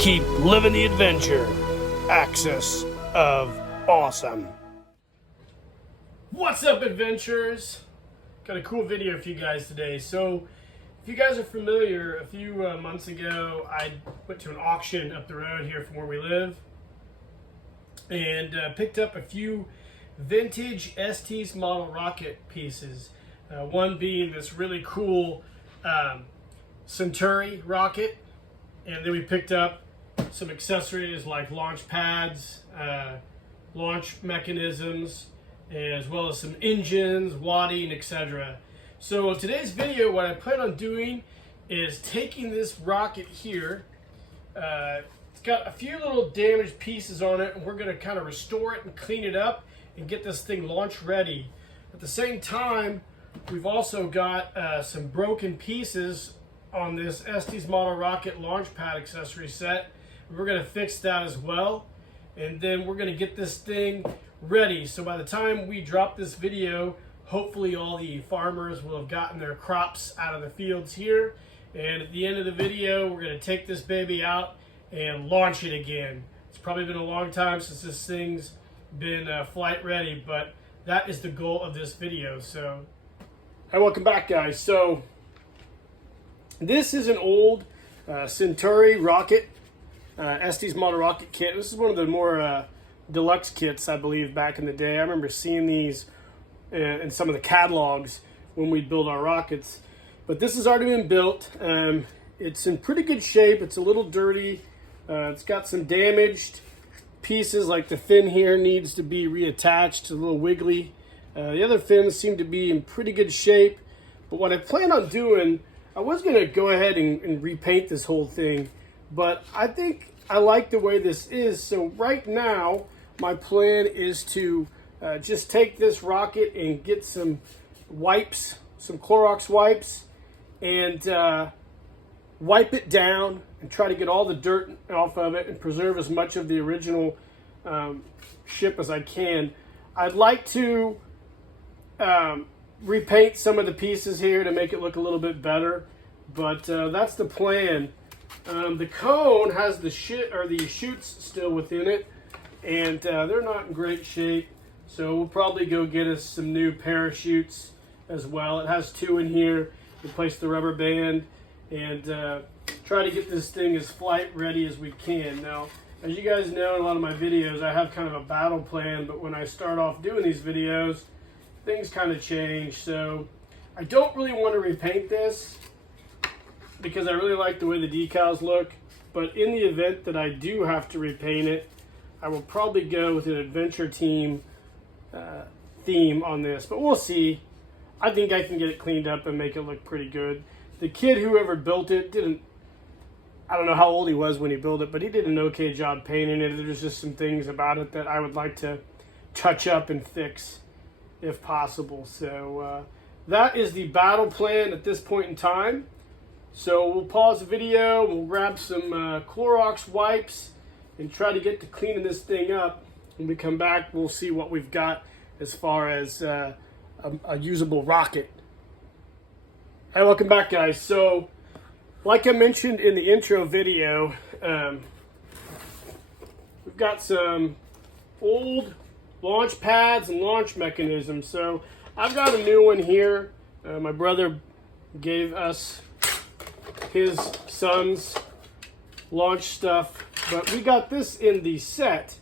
Keep living the adventure. Axis of Awesome. What's up, adventurers? Got a cool video for you guys today. So, if you guys are familiar, a few months ago, I went to an auction up the road here from where we live and picked up a few vintage U.S.S model rocket pieces. One being this really cool Centuri rocket, and then we picked up some accessories like launch pads, launch mechanisms, as well as some engines, wadding, etc. So today's video, what I plan on doing is taking this rocket here. It's got a few little damaged pieces on it, and we're going to kind of restore it and clean it up and get this thing launch ready. At the same time, we've also got some broken pieces on this U.S.S model rocket launch pad accessory set. We're going to fix that as well, and then we're going to get this thing ready. So by the time we drop this video, hopefully all the farmers will have gotten their crops out of the fields here, and at the end of the video we're going to take this baby out and launch it again. It's probably been a long time since this thing's been flight ready, but that is the goal of this video. So, hi, welcome back, guys. So this is an old Centuri Rocket U.S.S model rocket kit. This is one of the more deluxe kits, I believe, back in the day. I remember seeing these in some of the catalogs when we build our rockets. But this has already been built. It's in pretty good shape. It's a little dirty. It's got some damaged pieces, like the fin here needs to be reattached. It's a little wiggly. The other fins seem to be in pretty good shape. But what I plan on doing, I was going to go ahead and repaint this whole thing, but I think I like the way this is. So right now, my plan is to just take this rocket and get some wipes, some Clorox wipes, and wipe it down and try to get all the dirt off of it and preserve as much of the original ship as I can. I'd like to repaint some of the pieces here to make it look a little bit better, but that's the plan. The cone has the chutes still within it, and they're not in great shape, so we'll probably go get us some new parachutes as well. It has 2 in here. Replace the rubber band and try to get this thing as flight ready as we can. Now, as you guys know in a lot of my videos, I have kind of a battle plan, but when I start off doing these videos, things kind of change. So I don't really want to repaint this because I really like the way the decals look, but in the event that I do have to repaint it, I will probably go with an adventure team theme on this, but we'll see. I think I can get it cleaned up and make it look pretty good. The kid, whoever built it, I don't know how old he was when he built it, but he did an okay job painting it. There's just some things about it that I would like to touch up and fix if possible. So that is the battle plan at this point in time. So we'll pause the video, we'll grab some Clorox wipes and try to get to cleaning this thing up. When we come back, we'll see what we've got as far as a usable rocket. Hey, welcome back, guys. So, like I mentioned in the intro video, we've got some old launch pads and launch mechanisms. So, I've got a new one here. My brother gave us his son's launch stuff, but we got this in the set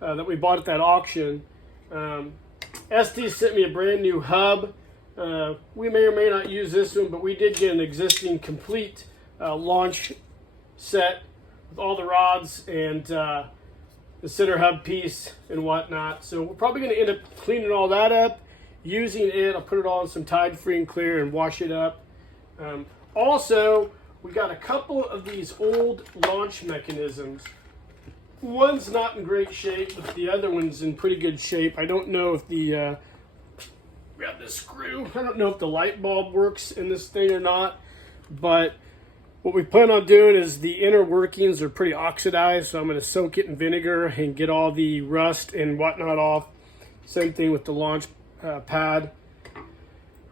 that we bought at that auction. U.S.S sent me a brand new hub. We may or may not use this one, but we did get an existing complete launch set with all the rods and the center hub piece and whatnot. So we're probably going to end up cleaning all that up, using it. I'll put it all in some Tide Free and Clear and wash it up. Also, we got a couple of these old launch mechanisms. One's not in great shape, but the other one's in pretty good shape. I don't know if the grab this screw. I don't know if the light bulb works in this thing or not, but what we plan on doing is the inner workings are pretty oxidized, so I'm going to soak it in vinegar and get all the rust and whatnot off. Same thing with the launch pad.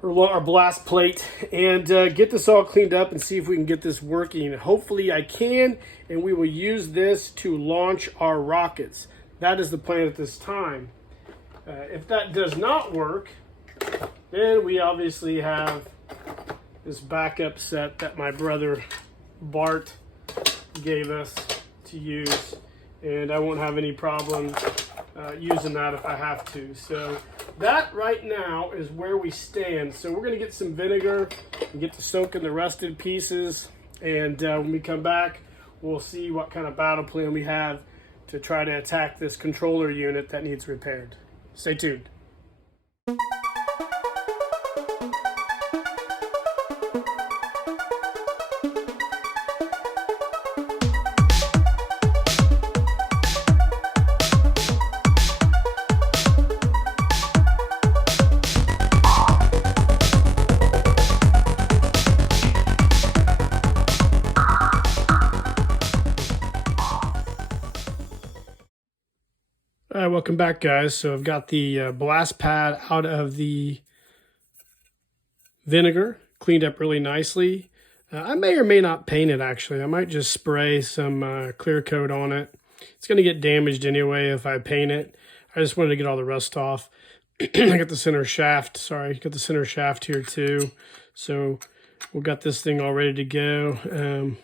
our blast plate and get this all cleaned up and see if we can get this working. Hopefully I can, and we will use this to launch our rockets. That is the plan at this time. If that does not work, then we obviously have this backup set that my brother Bart gave us to use, and I won't have any problem using that if I have to. So that right now is where we stand. So we're going to get some vinegar and get to soaking the rusted pieces, and when we come back, we'll see what kind of battle plan we have to try to attack this controller unit that needs repaired. Stay tuned. All right, welcome back, guys. So I've got the blast pad out of the vinegar, cleaned up really nicely. I may or may not paint it, actually. I might just spray some clear coat on it. It's going to get damaged anyway if I paint it. I just wanted to get all the rust off. I got the center shaft, got the center shaft here too. So we've got this thing all ready to go.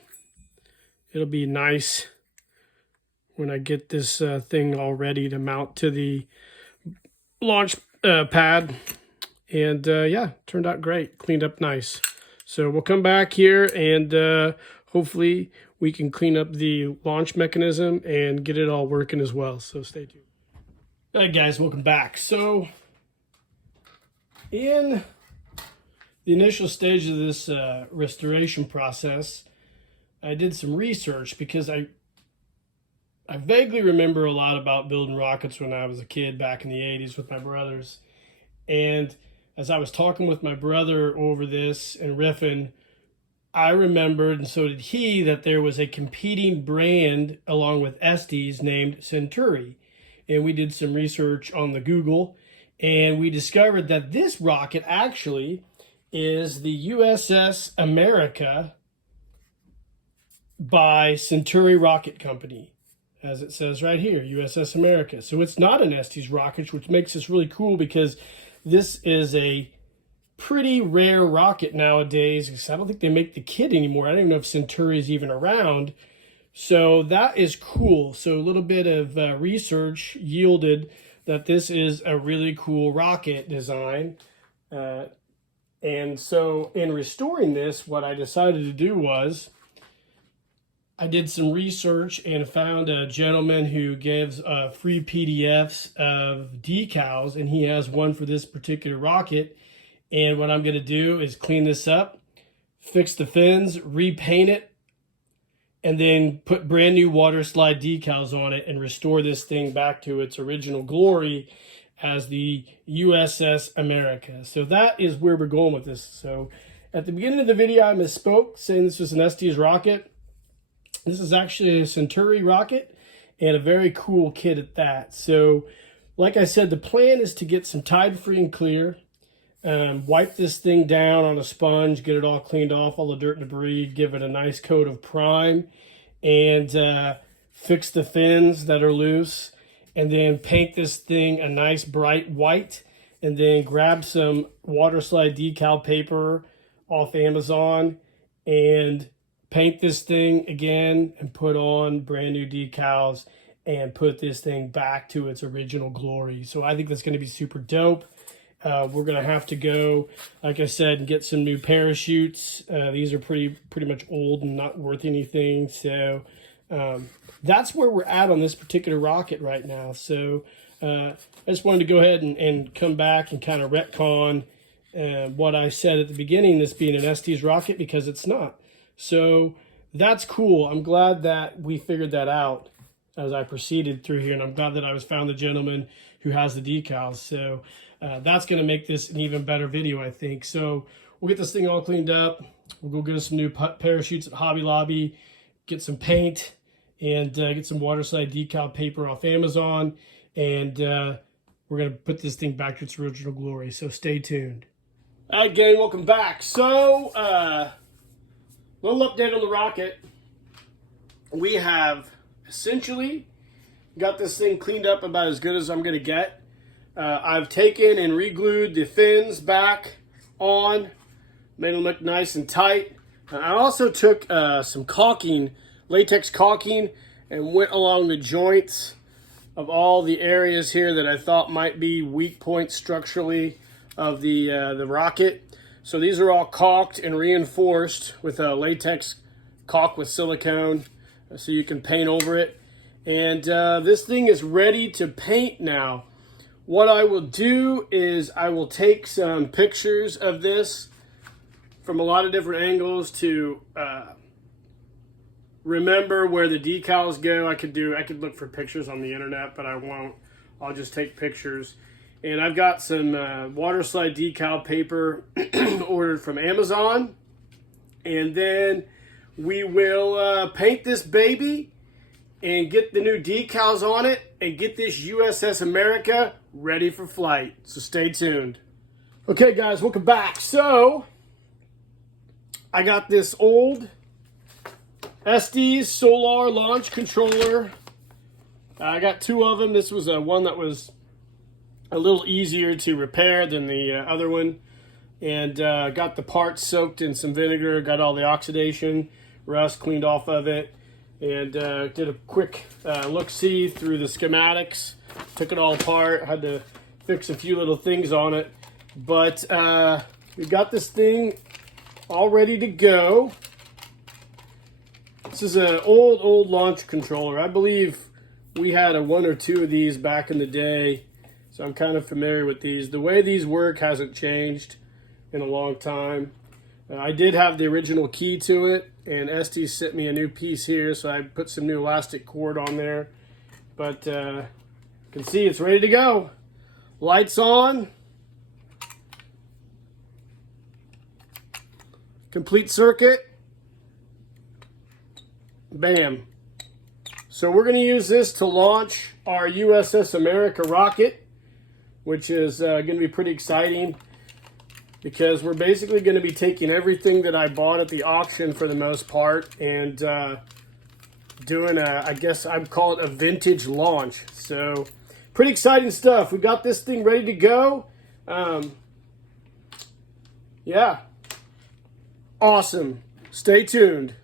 It'll be nice when I get this thing all ready to mount to the launch pad. And yeah, turned out great, cleaned up nice. So we'll come back here and hopefully we can clean up the launch mechanism and get it all working as well. So stay tuned. All right, guys, welcome back. So in the initial stage of this restoration process, I did some research because I vaguely remember a lot about building rockets when I was a kid back in the 80s with my brothers. And as I was talking with my brother over this and riffing, I remembered, and so did he, that there was a competing brand along with Estes named Centuri. And we did some research on the Google, and we discovered that this rocket actually is the U.S.S. America by Centuri Rocket Company, as it says right here, U.S.S. America. So it's not an Estes rocket, which makes this really cool because this is a pretty rare rocket nowadays, because I don't think they make the kit anymore. I don't even know if Centuri is even around. So that is cool. So a little bit of research yielded that this is a really cool rocket design. And so in restoring this, what I decided to do was I did some research and found a gentleman who gives free PDFs of decals, and he has one for this particular rocket. And what I'm going to do is clean this up, fix the fins, repaint it, and then put brand new water slide decals on it and restore this thing back to its original glory as the U.S.S. America. So that is where we're going with this. So at the beginning of the video, I misspoke saying this was an Estes rocket. This is actually a Centuri rocket, and a very cool kit at that. So like I said, the plan is to get some Tide Free and Clear, wipe this thing down on a sponge, get it all cleaned off, all the dirt and debris, give it a nice coat of prime, and fix the fins that are loose, and then paint this thing a nice bright white, and then grab some water slide decal paper off Amazon and paint this thing again and put on brand new decals and put this thing back to its original glory. So I think that's going to be super dope. We're going to have to go, like I said, and get some new parachutes. These are pretty much old and not worth anything. So that's where we're at on this particular rocket right now. So I just wanted to go ahead and come back and kind of retcon what I said at the beginning, this being an Estes rocket, because it's not. So that's cool. I'm glad that we figured that out as I proceeded through here, and I'm glad that I found the gentleman who has the decals. So that's going to make this an even better video, I think. So we'll get this thing all cleaned up. We'll go get us some new parachutes at Hobby Lobby, get some paint, and get some water slide decal paper off Amazon, and we're going to put this thing back to its original glory. So stay tuned. Alright gang, welcome back. So, little update on the rocket. We have essentially got this thing cleaned up about as good as I'm going to get. I've taken and re-glued the fins back on, made them look nice and tight. I also took some caulking, latex caulking, and went along the joints of all the areas here that I thought might be weak points structurally of the rocket. So these are all caulked and reinforced with a latex caulk with silicone, so you can paint over it. And this thing is ready to paint now. What I will do is I will take some pictures of this from a lot of different angles to remember where the decals go. I could look for pictures on the internet, but I won't. I'll just take pictures. And I've got some water slide decal paper ordered from Amazon. And then we will paint this baby and get the new decals on it and get this U.S.S. America ready for flight. So stay tuned. Okay guys, welcome back. So I got this old U.S.S solar launch controller. I got two of them. This was one that was a little easier to repair than the other one, and got the parts soaked in some vinegar, got all the oxidation rust cleaned off of it, and did a quick look-see through the schematics, took it all apart, had to fix a few little things on it, but we got this thing all ready to go. This is an old launch controller. I believe we had one or two of these back in the day, so I'm kind of familiar with these. The way these work hasn't changed in a long time. I did have the original key to it, and U.S.S sent me a new piece here, so I put some new elastic cord on there. But you can see it's ready to go. Lights on. Complete circuit. Bam. So we're going to use this to launch our U.S.S. America rocket, which is going to be pretty exciting because we're basically going to be taking everything that I bought at the auction for the most part and doing I guess I'd call it a vintage launch. So pretty exciting stuff. We got this thing ready to go. Yeah. Awesome. Stay tuned.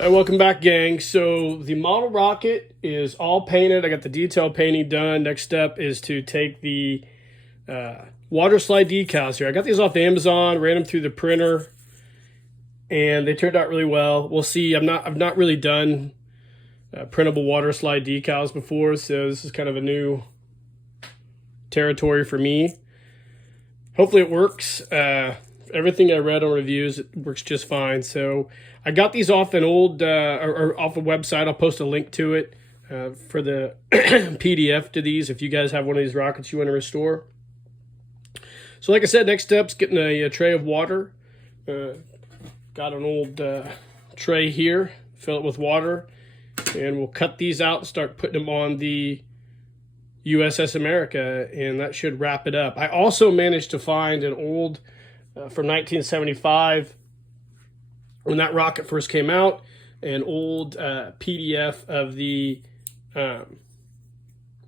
All right, welcome back, gang. So the model rocket is all painted. I got the detail painting done. Next step is to take the water slide decals here. I got these off Amazon, ran them through the printer, and they turned out really well. We'll see. I've not really done printable water slide decals before, so this is kind of a new territory for me. Hopefully it works. Everything I read on reviews, it works just fine. So I got these off an old or off a website. I'll post a link to it for the PDF to these if you guys have one of these rockets you want to restore. So like I said, next step's getting a tray of water. Got an old tray here, fill it with water, and we'll cut these out and start putting them on the U.S.S. America, and that should wrap it up. I also managed to find an old, from 1975, when that rocket first came out, an old PDF of the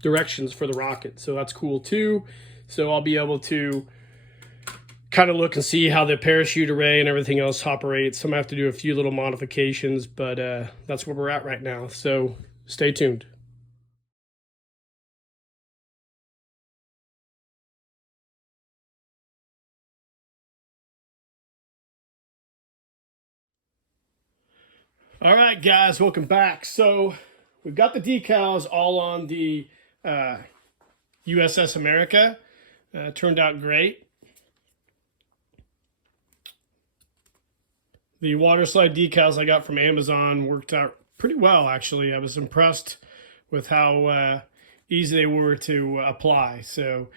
directions for the rocket. So that's cool too. So I'll be able to kind of look and see how the parachute array and everything else operates. I'm gonna have to do a few little modifications, but that's where we're at right now. So stay tuned. All right, guys, welcome back. So we've got the decals all on the U.S.S. America. Turned out great. The water slide decals I got from Amazon worked out pretty well, actually. I was impressed with how easy they were to apply. So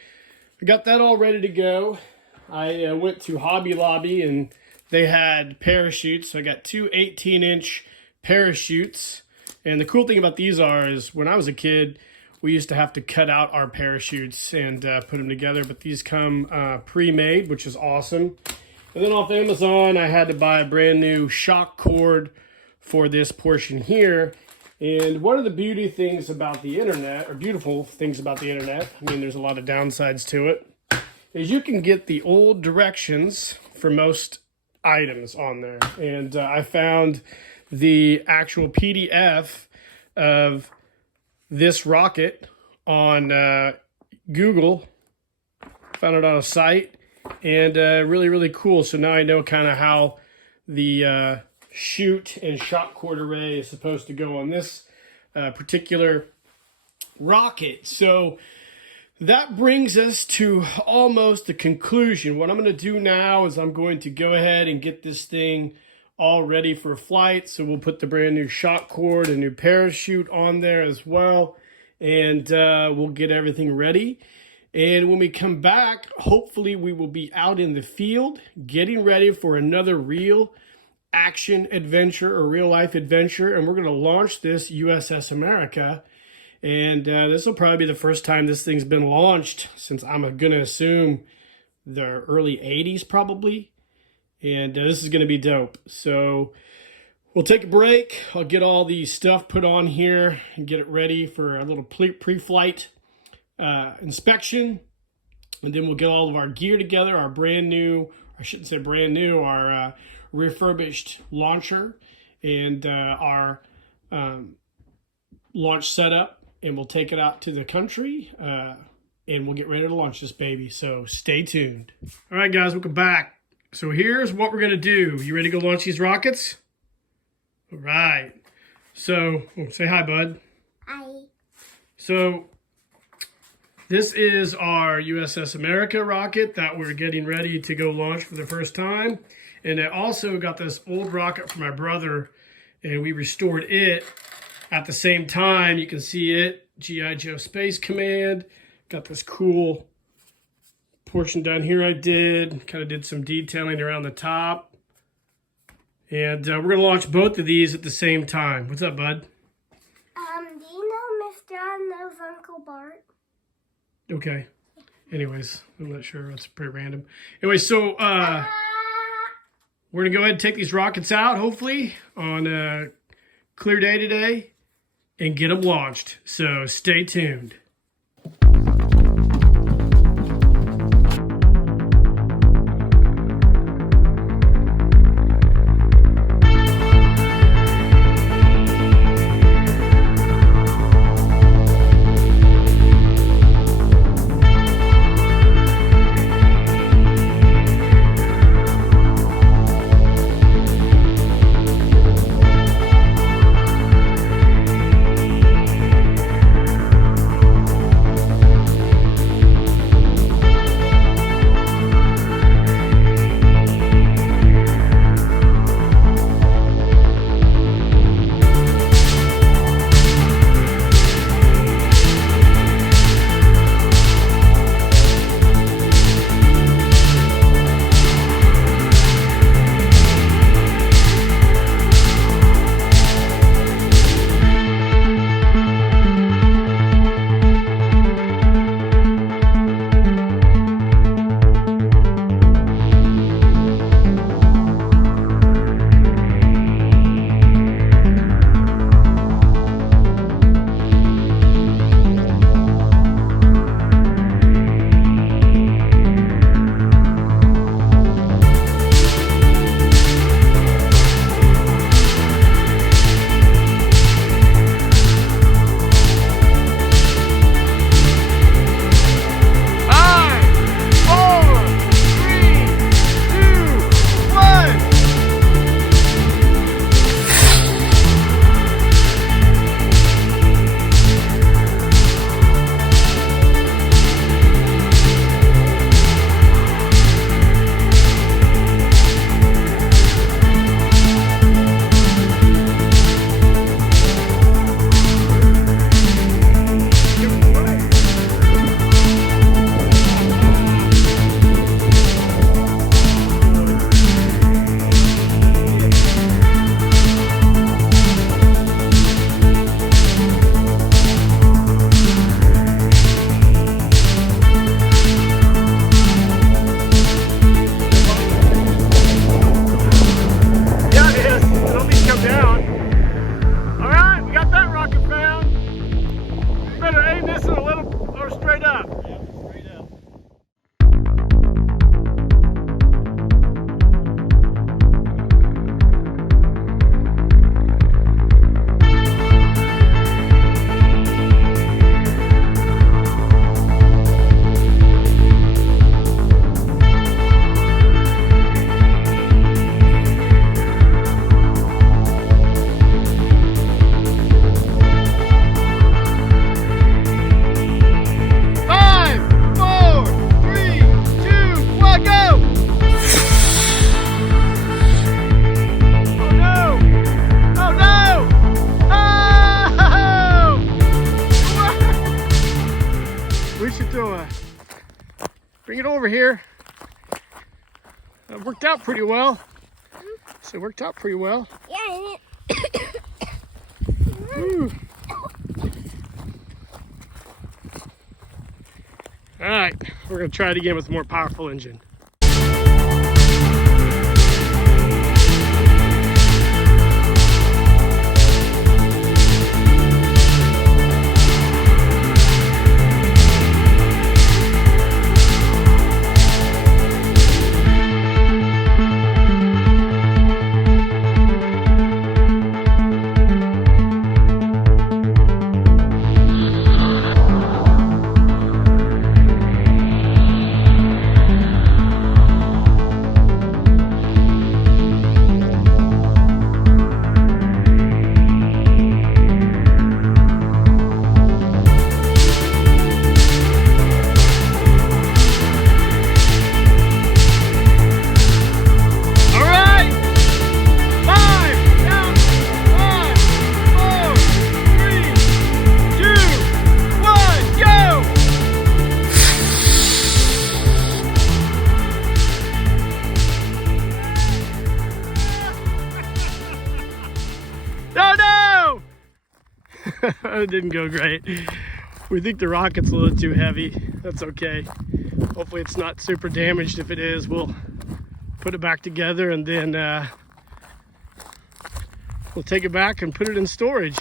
I got that all ready to go. I went to Hobby Lobby and they had parachutes. So I got two 18-inch parachutes. And the cool thing about these is when I was a kid, we used to have to cut out our parachutes and put them together. But these come pre-made, which is awesome. And then off Amazon, I had to buy a brand new shock cord for this portion here. And one of the beautiful things about the internet, I mean, there's a lot of downsides to it, is you can get the old directions for most items on there. And I found the actual PDF of this rocket on Google, found it on a site. And really, really cool. So now I know kind of how the chute and shock cord array is supposed to go on this particular rocket. So that brings us to almost the conclusion. What I'm going to do now is I'm going to go ahead and get this thing all ready for flight. So we'll put the brand new shock cord and new parachute on there as well. And we'll get everything ready. And when we come back, hopefully we will be out in the field getting ready for another real action adventure or real life adventure. And we're going to launch this U.S.S. America. And this will probably be the first time this thing's been launched since I'm going to assume the early 80s probably. And this is going to be dope. So we'll take a break. I'll get all the stuff put on here and get it ready for a little pre-flight inspection, and then we'll get all of our gear together, our brand new, I shouldn't say brand new, our refurbished launcher and our launch setup, and we'll take it out to the country and we'll get ready to launch this baby. So stay tuned. All right, guys, welcome back. So here's what we're going to do. You ready to go launch these rockets? All right. So say hi, bud. Hi. So this is our U.S.S. America rocket that we're getting ready to go launch for the first time. And I also got this old rocket from my brother, and we restored it at the same time. You can see it, G.I. Joe Space Command. Got this cool portion down here I did. Kind of did some detailing around the top. And we're going to launch both of these at the same time. What's up, bud? Do you know Miss John knows Uncle Bart? Okay. Anyways, I'm not sure. That's pretty random. Anyway, so we're going to go ahead and take these rockets out, hopefully, on a clear day today and get them launched. So stay tuned. over here. It worked out pretty well. So it worked out pretty well. Yeah. All right, we're gonna try it again with a more powerful engine. It didn't go great. We think the rocket's a little too heavy. That's okay. Hopefully it's not super damaged. If it is, we'll put it back together and then we'll take it back and put it in storage.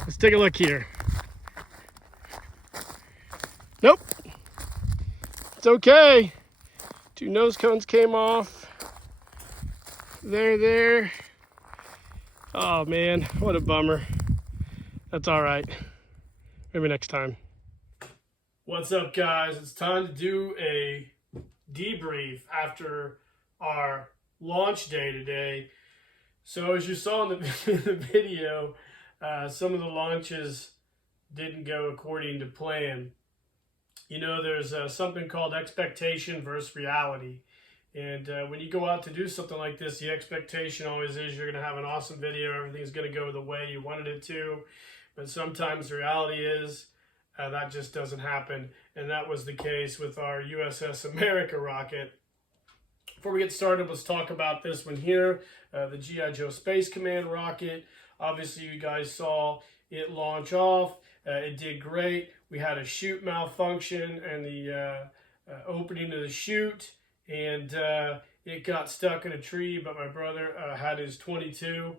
Let's take a look here. Nope. It's okay. 2 nose cones came off. There. Oh man, what a bummer. That's all right. Maybe next time. What's up, guys? It's time to do a debrief after our launch day today. So as you saw in the video, some of the launches didn't go according to plan. You know, there's something called expectation versus reality. And when you go out to do something like this, the expectation always is you're going to have an awesome video. Everything's going to go the way you wanted it to. But sometimes the reality is that just doesn't happen. And that was the case with our U.S.S. America rocket. Before we get started, let's talk about this one here, the G.I. Joe Space Command rocket. Obviously, you guys saw it launch off. It did great. We had a chute malfunction and the opening of the chute. And it got stuck in a tree, but my brother had his .22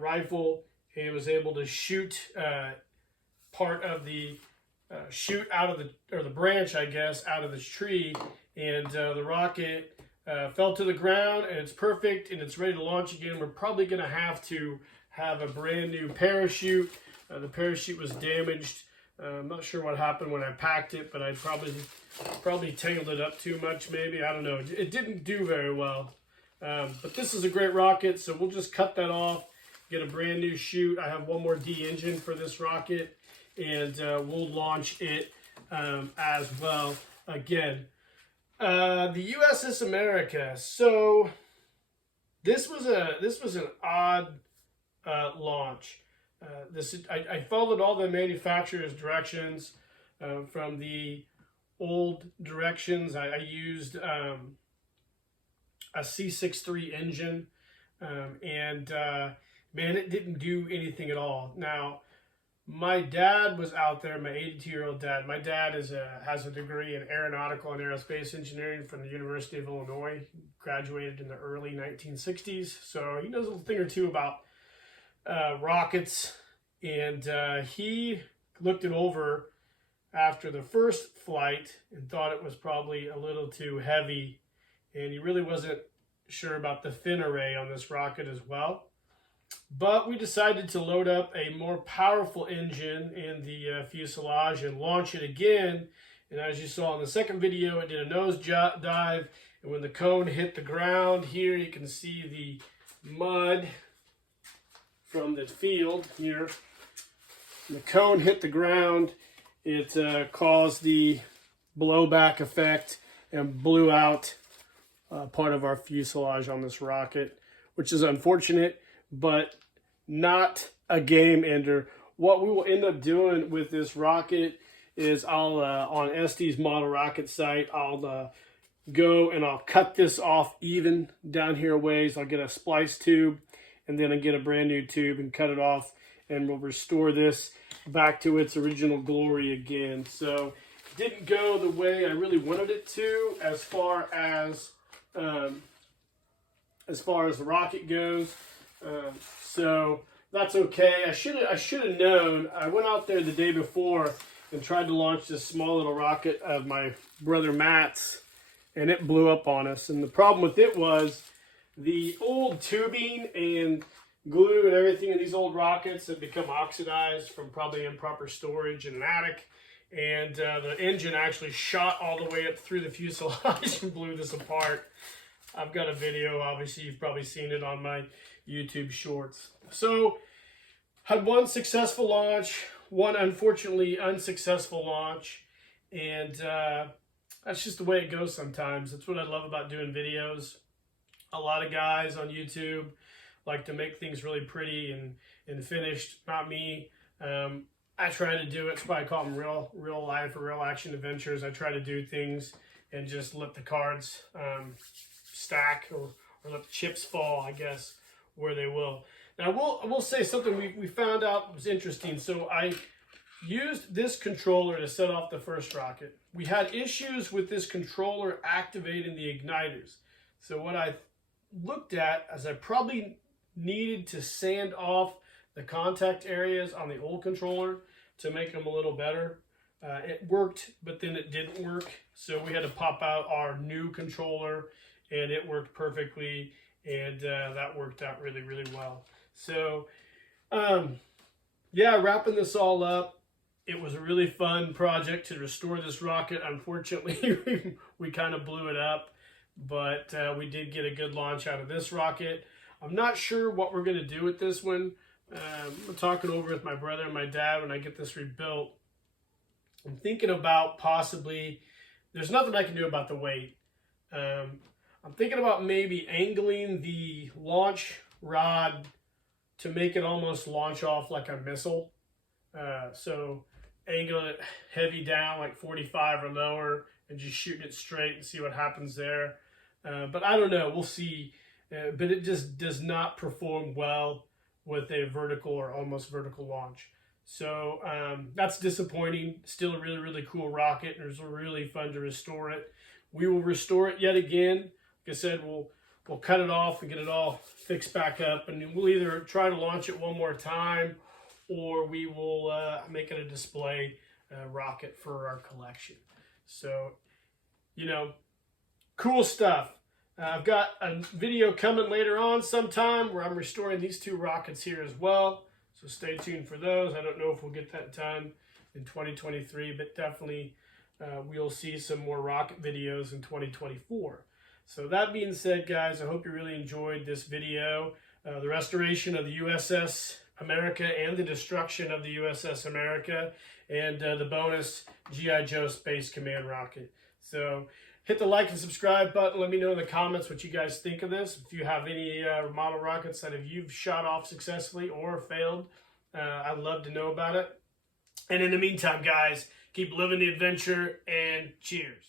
rifle and was able to shoot part of the chute out of the branch, I guess, out of this tree, and the rocket fell to the ground, and it's perfect, and it's ready to launch again. We're probably going to have a brand new parachute. The parachute was damaged. I'm not sure what happened when I packed it, but I probably tangled it up too much, maybe. I don't know. It didn't do very well. But this is a great rocket, so we'll just cut that off, get a brand new chute. I have one more D engine for this rocket, and we'll launch it as well again. The U.S.S. America. So this was an odd launch. I followed all the manufacturer's directions from the old directions. I used a C63 engine, and man, it didn't do anything at all. Now, my dad was out there, my 82-year-old dad. My dad has a degree in aeronautical and aerospace engineering from the University of Illinois. He graduated in the early 1960s, so he knows a thing or two about rockets, and he looked it over after the first flight and thought it was probably a little too heavy, and he really wasn't sure about the fin array on this rocket as well. But we decided to load up a more powerful engine in the fuselage and launch it again. And as you saw in the second video, it did a nose dive, and when the cone hit the ground here, you can see the mud from the field here. When the cone hit the ground, it caused the blowback effect and blew out part of our fuselage on this rocket, which is unfortunate, but not a game ender. What we will end up doing with this rocket is I'll, on SD's model rocket site, I'll go and I'll cut this off even down here a ways. I'll get a splice tube and then I get a brand new tube and cut it off, and we'll restore this back to its original glory again. So it didn't go the way I really wanted it to as far as the rocket goes. So that's okay. I should have known. I went out there the day before and tried to launch this small little rocket of my brother Matt's, and it blew up on us. And the problem with it was the old tubing and glue and everything in these old rockets had become oxidized from probably improper storage in an attic. And the engine actually shot all the way up through the fuselage and blew this apart. I've got a video, obviously you've probably seen it on my YouTube shorts. So, had one successful launch, one unfortunately unsuccessful launch, and that's just the way it goes sometimes. That's what I love about doing videos. A lot of guys on YouTube like to make things really pretty and finished. Not me. I try to do it. That's why I call them real life or real action adventures. I try to do things and just let the cards stack or let the chips fall, I guess, where they will. Now, I will say something we found out was interesting. So I used this controller to set off the first rocket. We had issues with this controller activating the igniters. So what I looked at is I probably needed to sand off the contact areas on the old controller to make them a little better. It worked, but then it didn't work. So we had to pop out our new controller, and it worked perfectly, and that worked out really, really well. So, yeah, wrapping this all up, it was a really fun project to restore this rocket. Unfortunately, we kind of blew it up, but we did get a good launch out of this rocket. I'm not sure what we're going to do with this one. I'm talking over with my brother and my dad when I get this rebuilt. I'm thinking about possibly, there's nothing I can do about the weight. I'm thinking about maybe angling the launch rod to make it almost launch off like a missile. So angle it heavy down like 45 or lower and just shooting it straight and see what happens there. But I don't know, we'll see. But it just does not perform well with a vertical or almost vertical launch. So that's disappointing. Still a really, really cool rocket, and it was really fun to restore it. We will restore it yet again. Like I said, we'll cut it off and get it all fixed back up, and we'll either try to launch it one more time, or we will make it a display rocket for our collection. So, you know, cool stuff. I've got a video coming later on sometime where I'm restoring these two rockets here as well. So stay tuned for those. I don't know if we'll get that done in 2023, but definitely we'll see some more rocket videos in 2024. So that being said, guys, I hope you really enjoyed this video. The restoration of the U.S.S. America and the destruction of the U.S.S. America, and the bonus G.I. Joe Space Command rocket. So hit the like and subscribe button. Let me know in the comments what you guys think of this. If you have any model rockets that you've shot off successfully or failed, I'd love to know about it. And in the meantime, guys, keep living the adventure, and cheers.